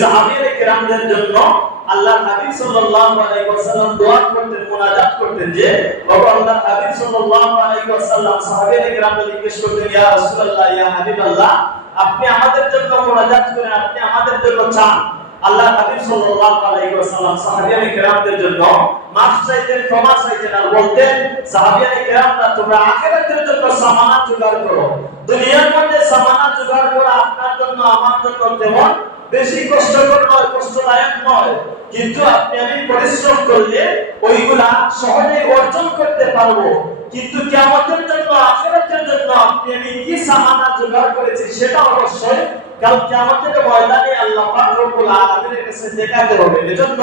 সাহাবীয়ে কেরামদের জন্য আল্লাহর হাবিব সাল্লাল্লাহু আলাইহি ওয়াসাল্লাম দোয়া করতেন, মুনাজাত করতেন যে ওগো আল্লাহর হাবিব সাল্লাল্লাহু আলাইহি ওয়াসাল্লাম সাহাবীয়ে কেরামদের জিজ্ঞেস করতেন, ইয়া রাসূলুল্লাহ, ইয়া হাবিবাল্লাহ, আপনি আমাদের জন্য মুনাজাত করেন, আপনি আমাদের জন্য চান। আল্লাহর হাবিব সাল্লাল্লাহু আলাইহি ওয়াসাল্লাম সাহাবীয়ে কেরামদের জন্য মাফ চাইতেন, ক্ষমা চাইতেন, আর বলতেন, সাহাবীয়ে কেরামরা, তোমরা আখিরাতের জন্য সামানাত জোগাড় করো। দুনিয়ার মধ্যে সামানাত জোগাড় করা আপনার জন্য আমার জন্য তেমন বেশি কষ্টকর নয়, কষ্টদায়ক নয়, কিন্তু আপনি আমি পরিশ্রম করলে ওইগুলা সহজেই অর্জন করতে পারবো। কিন্তু কিয়ামতের জন্য, আখিরাতের জন্য আপনি আমি কি সামানা জোগাড় করেছি সেটা অবশ্যই কাল কিয়ামতের ময়দানে আল্লাহ পাক রব্বুল আলামিনের কাছে দেখাতে হবে। এজন্য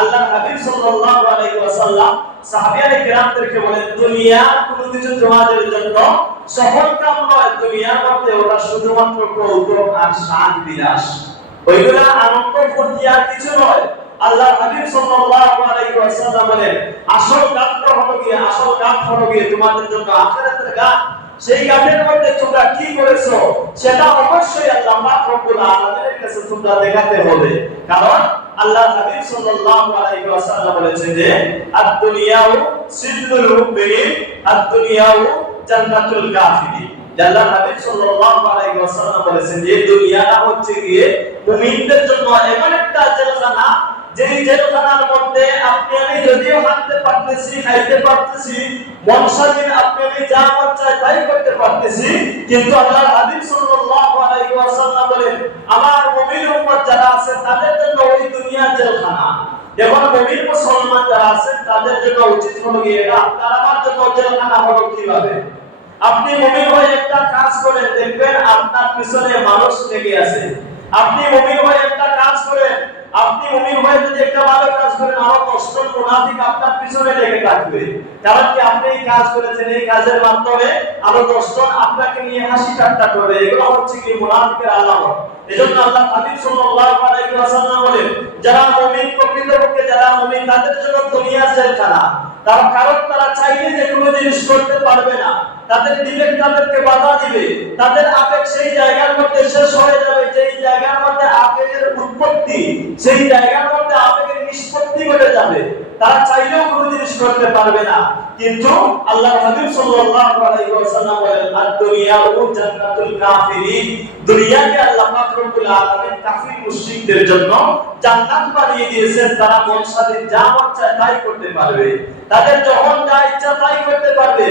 আল্লাহর হাবিব সাল্লাল্লাহু আলাইহি ওয়াসাল্লাম সাহাবীয়ে কেরামদেরকে বলেন, দুনিয়ার কোনো কিছু তোমাদের জন্য সফল কাম নয়, দুনিয়ার মধ্যে ওটা শুধুমাত্র কৌতুক আর শান বিলাস, ওইগুলা আনন্দ ফুর্তি আর কিছু নয়। আল্লাহর হাবিব সাল্লাল্লাহু আলাইহি ওয়াসাল্লাম বলেন, আসল গানটা হলো গিয়ে, আসল গান হলো গিয়ে তোমাদের জন্য আখিরাতের গান। সেই গানের মধ্যে তোমরা কি করেছো সেটা অবশ্যই আল্লাহ পাক রব্বুল আলামিনের কাছে তোমরা দেখাতে হবে। কারণ আল্লাহর হাবিব সাল্লাল্লাহু আলাইহি ওয়াসাল্লাম বলেছেন যে আদ-দুনিয়াউ সিজনুল মুমিন, আদ-দুনিয়াউ জান্নাতুল কাফিরিন। আল্লাহর হাবিব সাল্লাল্লাহু আলাইহি ওয়াসাল্লাম বলেছেন যে দুনিয়াটা হচ্ছে গিয়ে মুমিনদের জন্য এমন একটা জেলখানা, যেই জেলখানার মধ্যে আপনি আমি যদিও হাঁটতে পারতেছি, খাইতে পারতেছি, মন স্বাধীন আপনি আমি যা মন চায় তাই করতে পারতেছি, কিন্তু আল্লাহর হাবিব সাল্লাল্লাহু আলাইহি ওয়াসাল্লাম বলেন, আমার মুমিন উম্মত যারা আছে তাদের জন্য ওই দুনিয়া জেলখানা। এখন মুমিন মুসলমান যারা আছেন তাদের জন্য উচিত হলো গিয়ে এটা আপনার আমার জন্য জেলখানা হলো কিভাবে। আপনি মুমিন হয়ে একটা কাজ করেন, দেখবেন আপনার পিছনে মানুষ লেগে আছে। আপনি মুমিন হয়ে একটা কাজ করেন, আপনি মুমিন হয়ে যদি একটা ভালো কাজ করেন, আরো 10 জন মুনাফিক আপনার পিছনে লেগে থাকবে। কারণ কি আপনি এই কাজ করেছেন, এই কাজের মাধ্যমে আরো 10 জন আপনাকে নিয়ে হাসি ঠাট্টা করবে। এগুলো হচ্ছে কি মুনাফিকের আলামত। এজন্য আল্লাহ হাবিব সাল্লাল্লাহু আলাইহি ওয়াসাল্লাম বলেন, যারা মুমিন, প্রকৃতপক্ষে যারা মুমিন, তাদের জন্য দুনিয়া জেলখানা। তার কারণ তারা চাইলে যে কোনো জিনিস করতে পারবে না, তাদের বিবেক তাদেরকে বাধা দিবে, তাদের আবেগ সেই জায়গার মধ্যে শেষ হয়ে যাবে, যেই জায়গার মধ্যে আবেগের উৎপত্তি, সেই জায়গার মধ্যে আবেগের নিষ্পত্তি ঘটে যাবে। তারা চাইলেও কোনো জিনিস করতে পারবে না। কিন্তু আল্লাহর হাবিব সাল্লাল্লাহু আলাইহি ওয়াসাল্লাম বলেন, আদ-দুনিয়াউ জান্নাতুল কাফিরিন, দুনিয়াকে আল্লাহ পাক রব্বুল আলামিন কাফির মুশরিকদের জন্য জান্নাত বানিয়ে দিয়েছেন। তারা মন স্বাধীন যা মন চায় তাই করতে পারবে, তাদের যখন যা ইচ্ছা তাই করতে পারবে।